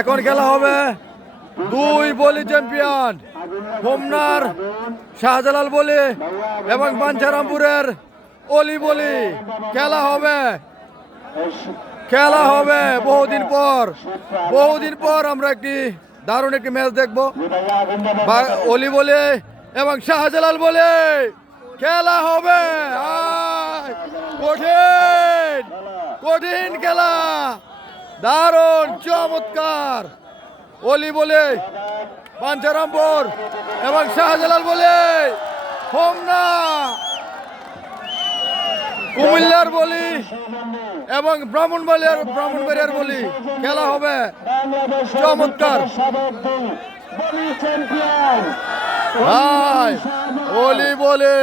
এখন খেলা হবে। দুই বলি চ্যাম্পিয়ন, হোমনার শাহজালাল বলি এবং বাঞ্ছারামপুরের অলি বলি। খেলা হবে। খেলা হবে বহুদিন পর। বহুদিন পর আমরা একটি দারুণ একটি ম্যাচ দেখব। অলি বলে এবং শাহজালাল বলে। খেলা হবে। কঠিন কঠিন খেলা। দারুণ, চমৎকার। অলি বলে পাঞ্চারামপুর এবং শাহজালাল বলে, হোমনা। কুমিল্লার বলি এবং ব্রাহ্মণবাড়িয়ার ব্রাহ্মণবাড়িয়ার বলি খেলা হবে। চমৎকার। অলি বলে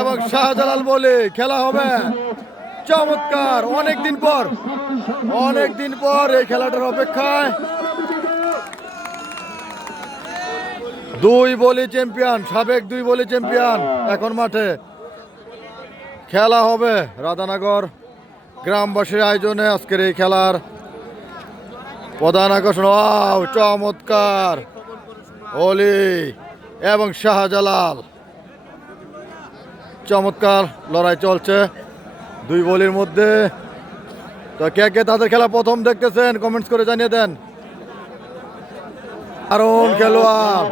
এবং শাহজালাল বলে খেলা হবে। চমৎকার। অনেক দিন পর অনেক দিন পর এই খেলাটার অপেক্ষায়। দুই বলি চ্যাম্পিয়ন, সাবেক দুই বলি চ্যাম্পিয়ন এখন মাঠে। খেলা হবে রাধানগর গ্রামবাসীর আয়োজনে আজকের এই খেলার প্রধান আকর্ষণ। ওয়াও, চমৎকার। অলি এবং শাহজালাল। চমৎকার লড়াই চলছে। দুই বলির মধ্যে। তো কে কে তাদের খেলা প্রথম দেখতেছেন কমেন্টস করে জানিয়ে দেন। কারণ খেলোয়াড়,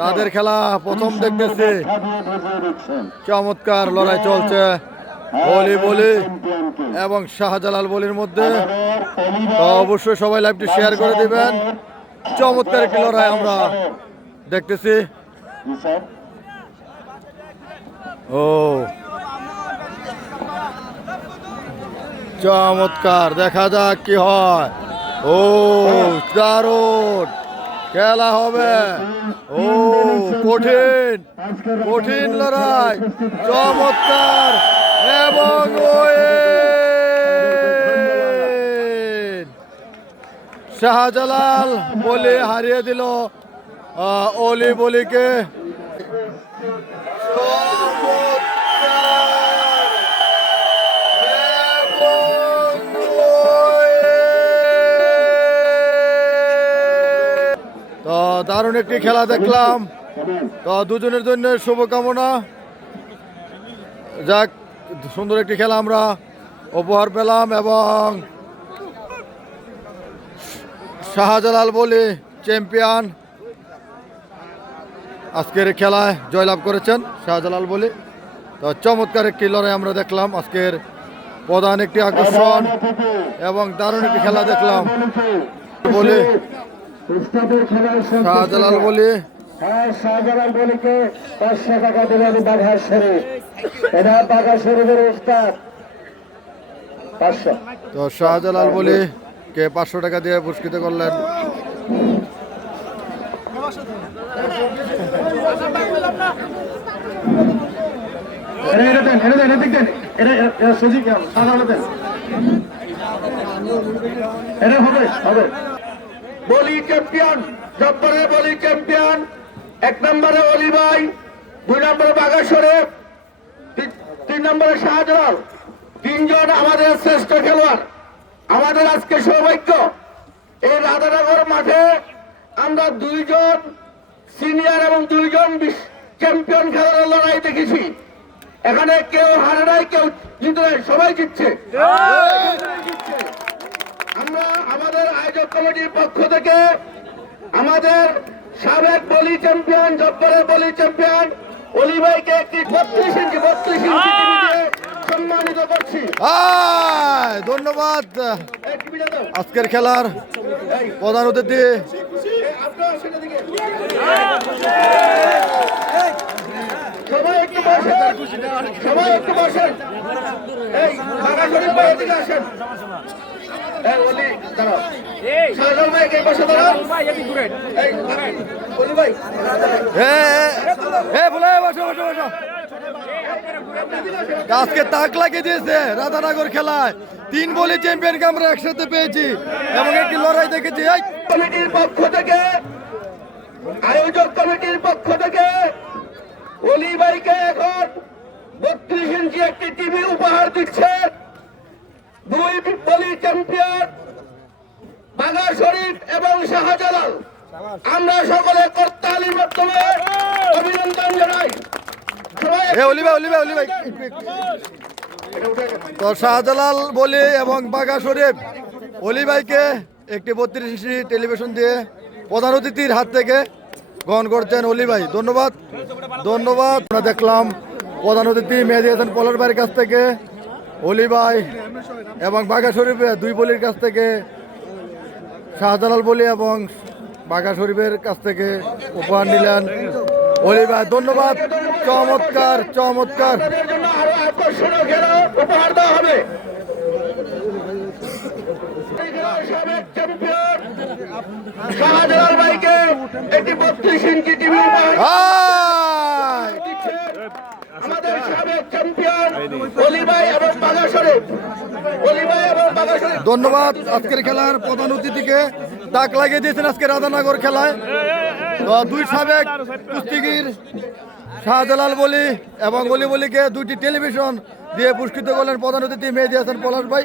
তাদের খেলা প্রথম দেখতেছি। চমৎকার লড়াই চলছে বলি বলি এবং শাহজালাল বলির মধ্যে। অবশ্যই সবাই লাইভটি শেয়ার করে দিবেন। চমৎকার একটি লড়াই আমরা দেখতেছি। ও চমৎকার, দেখা যাক কি হয়। ও, দারুণ। খেলা হবে। ও, কঠিন কঠিন লড়াই। চমৎকার। এবং শাহজালাল বলে হারিয়ে দিল অলি বলিকে। তো দারুণ একটি খেলা দেখলাম। তো দুজনের জন্য শুভকামনা। যাক, সুন্দর একটি খেলা আমরা উপহার পেলাম এবং শাহজালাল বলে চ্যাম্পিয়ন। আজকের খেলায় জয়লাভ করেছেন শাহজালাল বলে। তো চমৎকার একটি লড়াই আমরা দেখলাম আজকের। প্রধান একটি আকর্ষণ এবং দারুণ একটি খেলা দেখলাম। বলে শাহজালাল বলে। হ্যাঁ শাহজালাল বলিকে পাঁচশো টাকা দিলেন বাঘার শরীফ। এটা বাঘার শরীফের উস্তাদ। পাঁচশো। তো শাহজালাল বলে কে পাঁচশো টাকা দিয়ে পুরস্কৃত করলেন? এটা হবে হবে। বলি চ্যাম্পিয়ন জব্বরে বলি চ্যাম্পিয়ন এক নম্বরে অলি ভাই দুই নম্বরে বাঘা শরীফ তিন- নম্বরে শাহজালাল। তিনজন আমাদের শ্রেষ্ঠ খেলোয়াড়। আমাদের আজকে সৌভাগ্য এই রাধানগর মাঠে আমরা দুইজন সিনিয়র এবং দুইজন চ্যাম্পিয়ন খেলার লড়াই দেখেছি। এখানে কেউ হারে নাই কেউ জিতে সবাই জিতছে। জিতছে। আমরা আমাদের আয়োজক কমিটির পক্ষ থেকে আমাদের সাবেক বলি চ্যাম্পিয়ন জব্বরের বলি চ্যাম্পিয়ন অলি ভাইকে একটি বত্রিশ ইঞ্চি বত্রিশ ইঞ্চি সম্মানিত করছি। ধন্যবাদ। আজকের খেলার প্রধান অতিথি। এই, আপনারা সেটা সবাই একটু বসেন। সবাই একটু বসেন। এই ঢাকা শরীফ ভাই এদিকে আসেন। এই অলি দাঁড়াও। শাহজাল ভাই এই পাশে দাঁড়াও। এই অলি ভাই। এ এ বলে বসো বসো বসো। আজকে তাক লাগিয়ে দিয়েছে রাধানগর খেলায়। তিন বলি চ্যাম্পিয়নকে আমরা একসাথে পেয়েছি। এবং একটি লড়াই দেখেছি। এই। কমিটির পক্ষ থেকে আয়োজক কমিটির পক্ষ থেকে অলি ভাইকে এখন বত্রিশ ইঞ্চি একটি টিভি উপহার দিচ্ছে। দুই বলি চ্যাম্পিয়ন বাগা শরীফ এবং শাহজালাল। আমরা সকলে করতালির মাধ্যমে অভিনন্দন জানাই। তো শাহজালাল বলি এবং বাঘা শরীফ, অলি ভাইকে একটি বত্রিশ ইঞ্চি টেলিভিশন দিয়ে প্রধান অতিথির হাত থেকে গ্রহণ করছেন অলি ভাই। ধন্যবাদ। ধন্যবাদ। আমরা দেখলাম প্রধান অতিথি মেহেদি হাসান পলার ভাইয়ের কাছ থেকে। অলি ভাই এবং বাঘা শরীফের দুই বলির কাছ থেকে শাহজালাল বলি এবং বাঘা শরীফের কাছ থেকে উপহার নিলেন অলি ভাই। ধন্যবাদ। চমৎকার চমৎকার। উপহার দেওয়া হবে শাহজালাল ভাইকে একটি বত্রিশ ইঞ্চি টিভি উপহার হাই! দিচ্ছে আমাদের সাবেক চ্যাম্পিয়ন অলি ভাই এবং বাগা শরীফ অলি ভাই এবং বাগা শরীফ ধন্যবাদ আজকের খেলার প্রধান অতিথিকে। তাক লাগিয়ে দিয়েছেন আজকে রাধানগর খেলায়। দুই সাবেক কুস্তিগির শাহজালাল বলি এবং অলি বলিকে দুইটি টেলিভিশন দিয়ে পুরস্কৃত করলেন প্রধান অতিথি। মেয়ে দিয়েছেন পলাশ ভাই।